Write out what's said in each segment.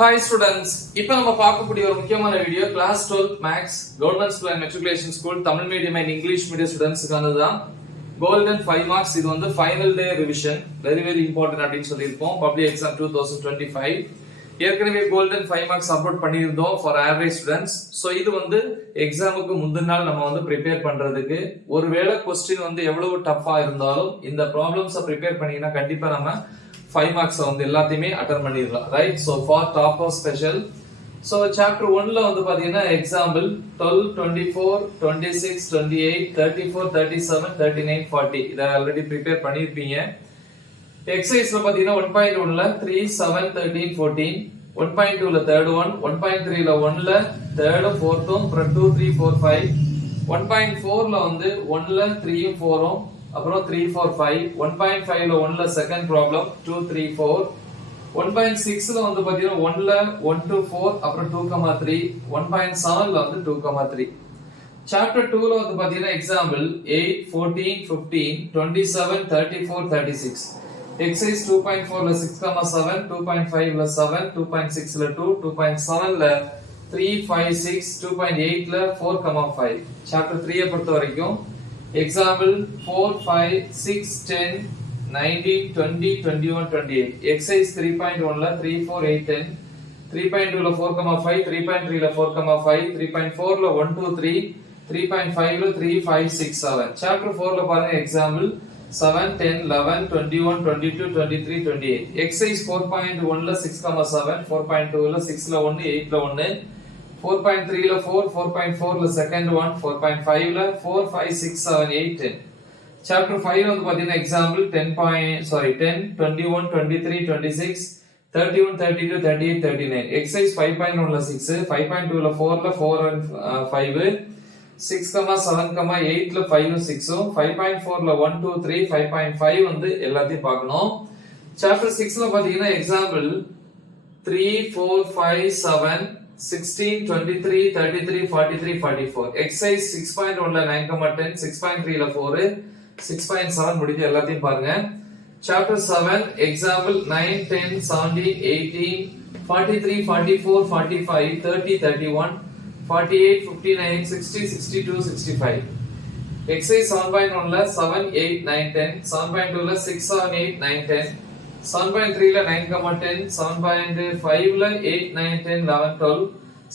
Hi students, இப்போ நம்ம பார்க்கக்கூடிய ஒரு முக்கியமான video class 12 maths government school and matriculation school Tamil medium and English medium ஸ்டூடெண்ட்ஸ்க்கானது தான். Golden 5 marks. இது வந்து final day revision, very important அப்படின்னு சொல்லியிருப்போம். பப்ளிக் எக்ஸாம் 2025 ஏற்கனவே கோல்டன் 5 மார்க்ஸ் அப்லோட் பண்ணியிருந்தோம் ஃபார் ஆவரேஜ் ஸ்டூடெண்ட்ஸ். ஸோ இது வந்து எக்ஸாமுக்கு முந்தின நாள் நம்ம வந்து ப்ரிப்பேர் பண்றதுக்கு, ஒருவேளை கொஸ்டின் வந்து எவ்வளவு டஃபா இருந்தாலும் இந்த ப்ராப்ளம்ஸை ப்ரிப்பேர் பண்ணீங்கன்னா கண்டிப்பா நம்ம 5 marks வந்து எல்லாத்தையுமே அட்டெண்ட் பண்ணிடலாம், right? So for topper special. So chapter 1ல வந்து பாத்தீங்கன்னா எக்ஸாம்பிள் 12, 24, 26, 28, 34, 37, 39, 40 இத ஆல்ரெடி ப்ரிப்பேர் பண்ணிருப்பீங்க. எக்ஸர்சைஸ்ல பாத்தீங்கன்னா 1.1ல 3, 7, 13, 14, 1.2ல third one, 1.3ல 1ல third, fourth, அப்புறம் 2, 3, 4, 5, 1.4ல வந்து 1ல 3, 4, அப்புறம் 3, 4, 5, 1.5ல 1ல செகண்ட் ப்ராப்ளம் 2, 3, 4, 1.6ல வந்து பாத்தீங்கன்னா 1ல 1 to 4, அப்புறம் 2, 3, 1.7ல வந்து 2, 3. சாப்டர் 2ல வந்து பாத்தீங்கன்னா எக்ஸாம்பிள் 8, 14, 15, 27, 34, 36. எக்ஸர்சைஸ் 2.4ல 6, 7, 2.5ல 7, 2.6ல 2, 2.7ல 3, 5, 6, 2.8ல 4, 5. சாப்டர் 3 பொறுத்த வரைக்கும் example 4, 5, 6, 10, 19, 20, 21, 28. Exercise 3.1ல 3, 4, 8, 10. 3.2ல 4, 5, 3.3ல 4, 5, 3.4ல 1, 2, 3, 3.5ல 3, 5, 6, 7. Chapter 4ல பாருங்க example 7, 10, 11, 21, 22, 23, 28. Exercise 4.1ல 6, 7, 4.2ல 6ல 1, 8ல 1, 4.3ல 4, 4.4ல second one, 4.5ல 4, 5, 6, 7, 8, 10. Chapter 5 வந்து பாத்தீங்கன்னா example 10, 21, 23, 26, 31, 32, 38, 39. Exercise 5.1ல 6, 5.2ல 4ல 4 and 5, 6, 7, 8ல 5, 6, 5.4ல 1, 2, 3, 5.5 வந்து எல்லாத்தையும் பார்க்கணும். Chapter 6ல பாத்தீங்கன்னா example 3, 4, 5, 7, 16, 23, 33, 43, 44. Exercise 6.1ல 9, 10, 6.3ல 4, 6.7 முடிஞ்ச எல்லாத்தையும் பாருங்க. Chapter 7, example 9, 10, 17, 18, 43, 44, 45, 30, 31, 48, 59, 60, 62, 65. Exercise 7.1ல 7, 8, 9, 10, 7.2ல 6, 7, 8, 9, 10, 7.3ல 9, 10, 7.5ல 8, 9, 10, 11, 12,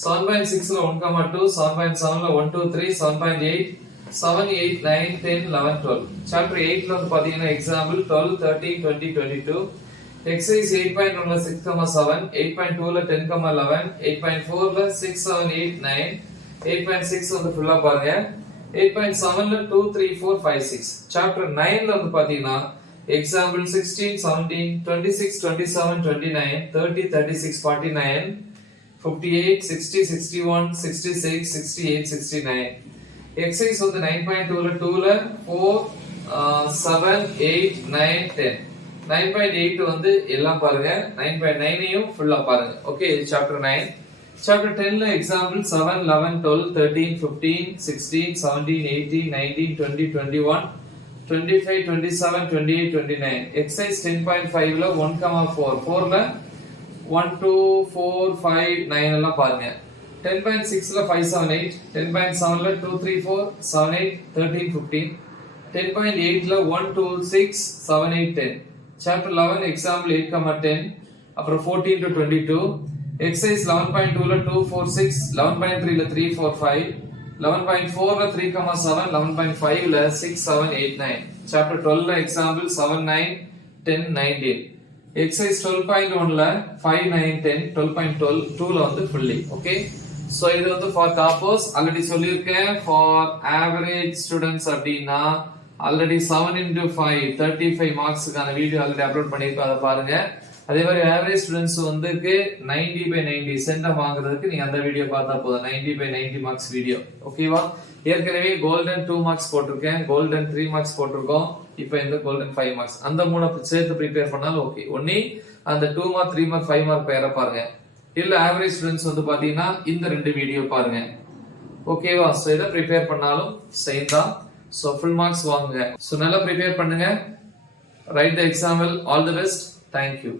7.6ல 1, 2, 7.7ல 1, 2, 3, 7.8, 7, 8, 9, 10, 11, 12. Chapter 8ல வந்து பாத்தீங்கன்னா example 12, 13, 20, 22. Exercise 8.1ல 6, 7, 8.2ல 10, 11, 8.4ல 6, 7, 8, 9, 8.6 வந்து ஃபுல்லா பாருங்க. 8.7ல 2, 3, 4, 5, 6. Chapter 9ல வந்து பாத்தீங்கன்னா example 16, 17, 26, 27, 29, 30, 36, 49, 58, 60, 61, 66, 68, 69. Exercise வந்து 9.2ல 2ல 4, 7, 8, 9, 10. 9.8 வந்து எல்லாம் பாருங்க. 9.9ஐயும் ஃபுல்லா பாருங்க. Okay, chapter 9. Chapter 10ல example 7, 11, 12, 13, 15, 16, 17, 18, 19, 20, 21, 25, 27, 28, 29. Exercise 10.5ல 1, 4, 4ல 1, 2, 4, 5, 9 எல்லாம் பாருங்க. 10.6ல 5, 7, 8, 10.7ல 2, 3, 4, 7, 8, 13, 15, 10.8ல 1, 2, 6, 7, 8, 10. Chapter 11 example 8, 10, அப்புறம் 14 to 22. Exercise 11.2ல 2, 4, 6, 11.3ல 3, 4, 5, 11.4ல 3, 7, 11.5ல 6, 7, 8, 9. Chapter 12ல example 7, 9, 10, 19. Exercise 12.1ல 5, 9, 10, 12.2ல வந்து fully. Okay, so இது வந்து for toppers. ஆல்ரெடி சொல்லியிருக்கேன். for average students அப்படின்னா ஆல்ரெடி 7 into 5 35 மார்க்ஸ்க்கான வீடியோ ஆல்ரெடி அப்லோட் பண்ணியிருக்கோம், அதை பாருங்க. அதே மாதிரி ஆவரேஜ் ஸ்டூடெண்ட்ஸ் வந்து 90/90 சென்டம் வாங்குறதுக்கு நீங்க அந்த வீடியோ பார்த்தா போதும். 90/90 மார்க்ஸ் வீடியோ. ஓகேவா? ஏற்கனவே கோல்டன் 2 மார்க்ஸ் போட்டிருக்கேன், கோல்டன் 3 மார்க்ஸ் போட்டிருக்கோம். இப்போ இந்த கோல்டன் 5 மார்க்ஸ், அந்த மூணு சேர்த்து ப்ரிப்பேர் பண்ணாலும் ஓகே. ஒண்ணே அந்த 2 மார்க் 3 மார்க் 5 மார்க் பேரை பாருங்க, இல்ல ஆவரேஜ் ஸ்டூடெண்ட்ஸ் வந்து பாத்தீங்கன்னா இந்த ரெண்டு வீடியோ பாருங்க. ஓகேவா? சோ இத ப்ரிப்பேர் பண்ணாலும் சேம் தான். சோ ஃபுல் மார்க்ஸ் வாங்குங்க. சோ நல்லா ப்ரிப்பேர் பண்ணுங்க. Right the example. All the best. Thank you.